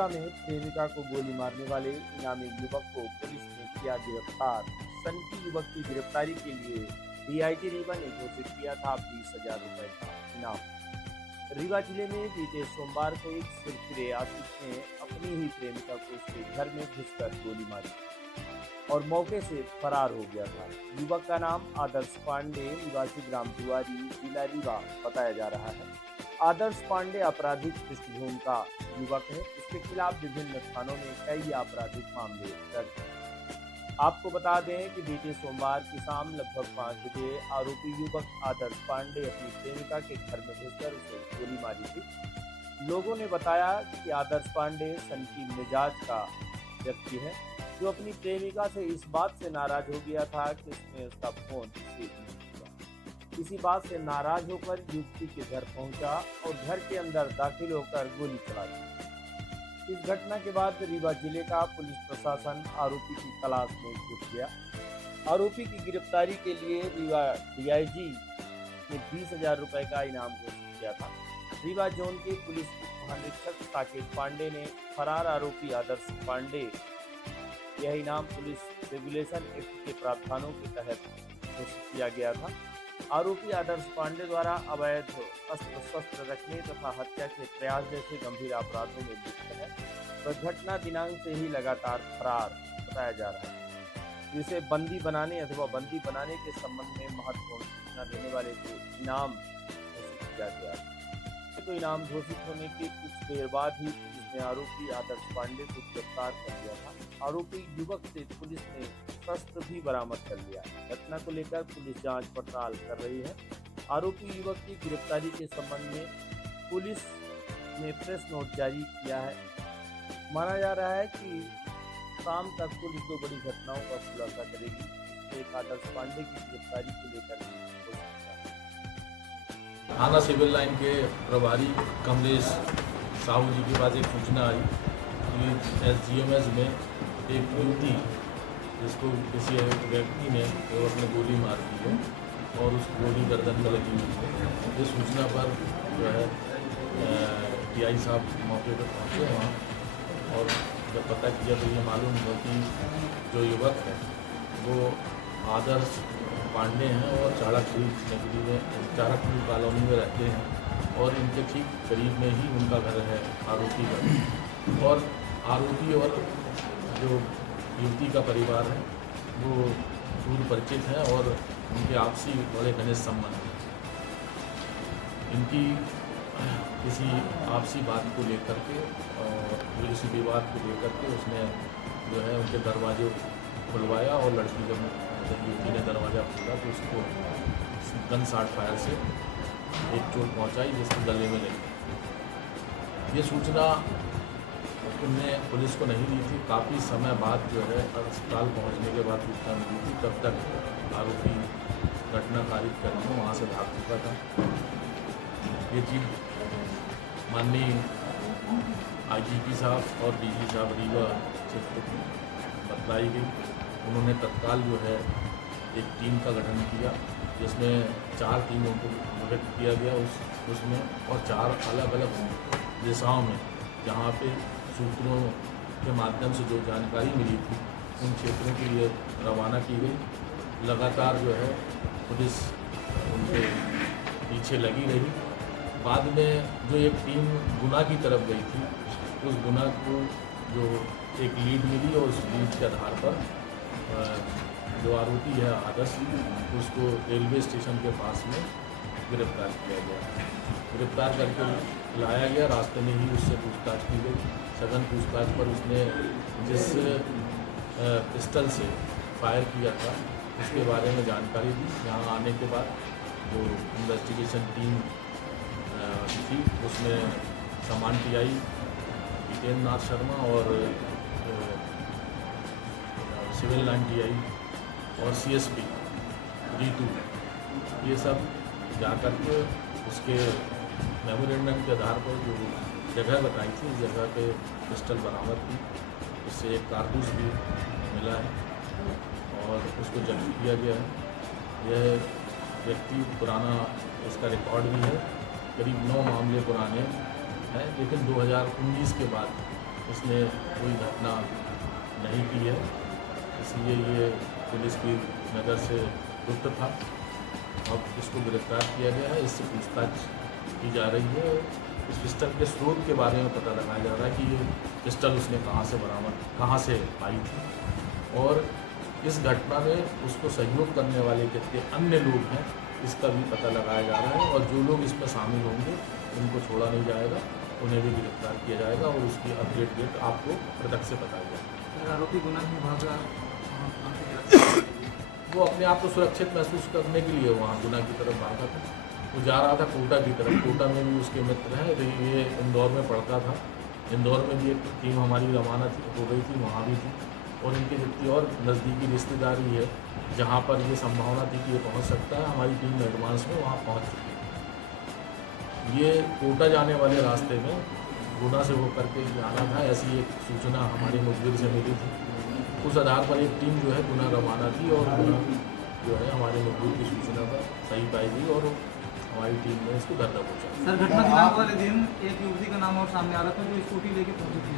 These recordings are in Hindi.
रीवा में प्रेमिका को गोली मारने वाले इनामी युवक को पुलिस ने किया गिरफ्तार। सनकी युवक की गिरफ्तारी के लिए डीआईजी रीवा ने घोषित किया था 20,000 रुपए का इनाम। रीवा जिले में बीते सोमवार को एक सिरफिरे आशिक ने अपनी ही प्रेमिका को उसके घर में घुसकर गोली मारी और मौके से फरार हो गया था। युवक का नाम आदर्श पांडे निवासी ग्राम दुआरी जिला रीवा बताया जा रहा है। आदर्श पांडे आपराधिक पृष्ठभूमि का युवक है। इसके खिलाफ विभिन्न थानों में कई आपराधिक मामले दर्ज हैं। आपको बता दें कि बीते सोमवार की शाम लगभग 5 बजे आरोपी युवक आदर्श पांडे अपनी प्रेमिका के घर में घुसकर उसे गोली मारी थी। लोगों ने बताया कि आदर्श पांडे सनकी मिजाज का व्यक्ति है, जो अपनी प्रेमिका से इस बात से नाराज हो गया था कि उसने उसका फोन रिसीव नहीं किया। इसी बात से नाराज होकर युवती के घर पहुंचा और घर के अंदर दाखिल होकर गोली चला दी। इस घटना के बाद रीवा जिले का पुलिस प्रशासन आरोपी की तलाश में जुट गया। आरोपी की गिरफ्तारी के लिए रीवा डीआईजी ने 20,000 रुपए का इनाम घोषित किया था। रीवा जोन के पुलिस महानिरीक्षक साकेत पांडे ने फरार आरोपी आदर्श पांडे यह इनाम पुलिस रेगुलेशन एक्ट के प्रावधानों के तहत घोषित किया गया था। आरोपी आदर्श पांडे द्वारा अवैध अस्त्र शस्त्र रखने तथा हत्या के प्रयास जैसे गंभीर अपराधों में लिप्त है। वह घटना दिनांक से ही लगातार फरार बताया जा रहा है, जिसे बंदी बनाने अथवा बंदी बनाने के संबंध में महत्वपूर्ण सूचना देने वाले को इनाम घोषित किया गया है। तो इनाम घोषित होने के कुछ देर बाद ही पुलिस ने आरोपी आदर्श पांडे को गिरफ्तार कर लिया था। आरोपी युवक से पुलिस ने शस्त्र भी बरामद कर लिया। घटना को लेकर पुलिस जांच पड़ताल कर रही है। आरोपी युवक की गिरफ्तारी के संबंध में पुलिस ने प्रेस नोट जारी किया है। माना जा रहा है कि शाम तक पुलिस 2 बड़ी घटनाओं का खुलासा करेगी। एक आदर्श पांडे की गिरफ्तारी को लेकर हो सकता है। थाना सिविल लाइन के प्रभारी कमलेश साहू जी के पास एक सूचना आई कि SGMS में एक युवती जिसको किसी व्यक्ति ने वो अपने गोली मार दी है और उस गोली गर्दन में लगी हुई है। इस सूचना पर जो है DI साहब मौके पर पहुँचे वहाँ और जब पता किया तो ये मालूम हुआ कि जो युवक है वो आदर्श पांडे हैं और चाणक्य कॉलोनी में रहते हैं और इनके ठीक करीब में ही उनका घर है आरोपी का। और आरोपी और जो युवती का परिवार है वो पूर्व परिचित हैं और उनके आपसी बड़े घनिष्ठ संबंध हैं। इनकी किसी आपसी बात को लेकर के और किसी विवाद को लेकर के उसने जो है उनके दरवाजे खुलवाया और लड़की जब युवती ने दरवाज़ा खोला तो उसको गन शॉट फायर से एक चोट पहुंचाई जिसके गले में लगी। ये सूचना उनने पुलिस को नहीं दी थी। काफ़ी समय बाद जो है अस्पताल पहुंचने के बाद सूचना मिली थी। तब तक आरोपी घटना कारित करके वहाँ से भाग चुका था। ये चीज़ माननीय IGP साहब और DG साहब रीवा क्षेत्र की बतलाई गई। उन्होंने तत्काल जो है एक टीम का गठन किया जिसमें 4 टीमों को गठित किया गया उसमें और 4 अलग अलग दिशाओं में जहाँ पे सूत्रों के माध्यम से जो जानकारी मिली थी उन क्षेत्रों के लिए रवाना की गई। लगातार जो है पुलिस उनके पीछे लगी रही। बाद में जो एक टीम गुना की तरफ गई थी उस गुना को जो एक लीड मिली और उस लीड के आधार पर जो आरोपी है आदर्श उसको रेलवे स्टेशन के पास में गिरफ्तार किया गया। गिरफ्तार करके लाया गया। रास्ते में ही उससे पूछताछ की गई। सघन पूछताछ पर उसने जिस पिस्टल से फायर किया था उसके बारे में जानकारी दी। यहाँ आने के बाद जो इन्वेस्टिगेशन टीम थी उसमें सामान TI जितेंद्र नाथ शर्मा और सिविल लाइन DI और CSP रीतू ये सब जाकर के उसके मेमोरेंडम के आधार पर जो जगह बताई थी उस जगह पे पिस्टल बरामद की। इससे एक कारतूस भी मिला है और उसको जब्त किया गया है। यह व्यक्ति पुराना इसका रिकॉर्ड भी है, करीब 9 मामले पुराने हैं, लेकिन 2019 के बाद इसने कोई घटना नहीं की है, इसलिए ये पुलिस की नज़र से गुप्त था। अब इसको गिरफ्तार किया गया है, इससे पूछताछ की जा रही है। इस पिस्टल के स्रोत के बारे में पता लगाया जा रहा है कि ये पिस्टल उसने कहाँ से पाई थी, और इस घटना में उसको सहयोग करने वाले कितने अन्य लोग हैं इसका भी पता लगाया जा रहा है। और जो लोग इसमें शामिल होंगे उनको छोड़ा नहीं जाएगा, उन्हें भी गिरफ्तार किया जाएगा और उसकी अपडेट डेट आपको प्रत्यक्ष से बताई जाएगी। आरोपी गुनाह में भागा वो अपने आप को सुरक्षित महसूस करने के लिए वहाँ गुना की तरफ भागा था। वो जा रहा था कोटा की तरफ, कोटा में भी उसके मित्र हैं, ये इंदौर में पढ़ता था। इंदौर में भी एक टीम हमारी रवाना हो गई थी, वहाँ भी थी, और इनकी जितनी और नज़दीकी रिश्तेदारी है जहाँ पर ये संभावना थी कि ये पहुँच सकता है, हमारी टीम एडवांस में वहाँ पहुँच चुकी है। ये कोटा जाने वाले रास्ते में गुना से होकर के जाना था, ऐसी एक सूचना हमारी मुखबिर से मिली थी। उस आधार पर एक टीम जो है गुना रवाना थी और गुना जो है हमारे मुखबिर की सूचना पर सही पाई गई और हमारी टीम ने इसको घर तक पहुँचा। सर, घटना के नाम वाले दिन एक युवती का नाम और सामने आ रहा था जो स्कूटी लेके पहुंची थी।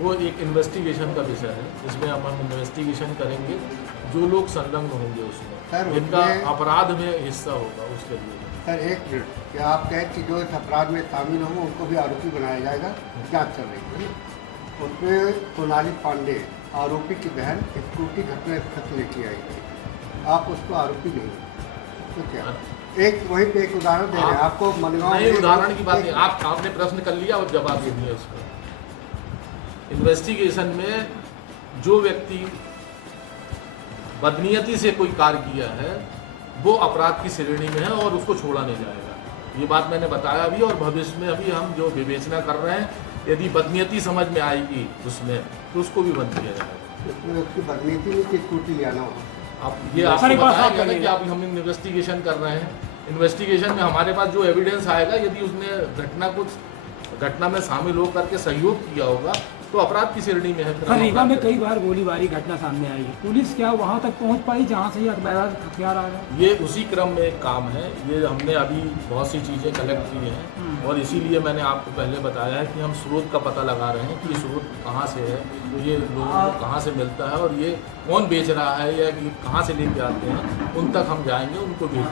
वो एक इन्वेस्टिगेशन का विषय है, इसमें अब हम इन्वेस्टिगेशन करेंगे जो लोग संलग्न होंगे उसमें, जिनका अपराध में हिस्सा होगा उसके लिए। सर एक मिनट, क्या आप कहें कि जो इस अपराध में शामिल होंगे उनको भी आरोपी बनाया जाएगा? जांच चल रही है उसमें। सोनाली पांडे आरोपी की बहन स्कूटी घटना स्थल लेके आई थी, आप उसको आरोपी नहीं, तो क्या एक वहीं पे एक उदाहरण दे रहे हैं आपको मनगांव नहीं, उदाहरण की बात नहीं, आपने प्रश्न कर लिया और जवाब दे दिया उसको। इन्वेस्टिगेशन में जो व्यक्ति बदनीयती से कोई कार्य किया है वो अपराध की श्रेणी में है और उसको छोड़ा नहीं जाएगा। ये बात मैंने बताया भी, और भविष्य में अभी हम जो विवेचना कर रहे हैं, यदि बदनीयती समझ में आएगी उसमें तो उसको भी बंद किया जाएगा। इसमें उसकी बदनीति में कि स्कूटी ले आना होगा। अब ये आपको बताया गया ना कि आप हम इन्वेस्टिगेशन कर रहे हैं। इन्वेस्टिगेशन में हमारे पास जो एविडेंस आएगा, यदि उसने घटना में शामिल होकर के सहयोग किया होगा तो अपराध की श्रेणी में है। सर, रीवा में कई बार गोलीबारी घटना सामने आई है, पुलिस क्या वहां तक पहुंच पाई जहां से ये हथियार आ गया? ये उसी क्रम में एक काम है, ये हमने अभी बहुत सी चीज़ें कलेक्ट की हैं और इसीलिए मैंने आपको पहले बताया है कि हम स्रोत का पता लगा रहे हैं कि ये स्रोत कहाँ से है, ये लोगों को कहाँ से मिलता है और ये कौन बेच रहा है या ये कहाँ से लेके आते हैं, उन तक हम जाएंगे, उनको भेज